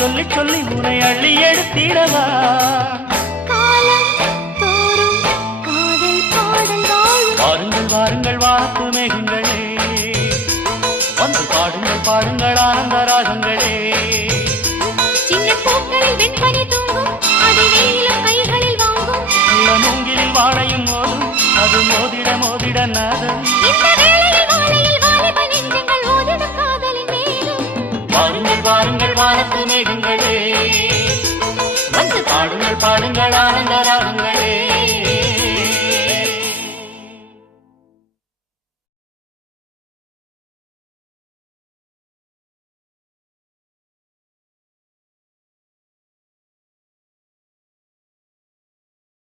சொல்லி சொல்லி உனை அள்ளி எடுத்திடவா வாருங்கள் வாருங்கள் வாக்கு மேகங்களே வந்து பாடுங்கள் பாடுங்கள் ஆனந்த ராகங்களே சின்ன பூக்களில் வெண்பனி தூங்கும் அது வெயிலும் கைகளில் வாங்கும் மூங்கிலில் வாழையும் மோதும் அது மோதிட மோதிட நாதம் வாருங்கள் வாருங்கள் வானத்து மேகங்களே வந்து பாடுங்கள் பாடுங்கள் ஆனந்த ராகங்களே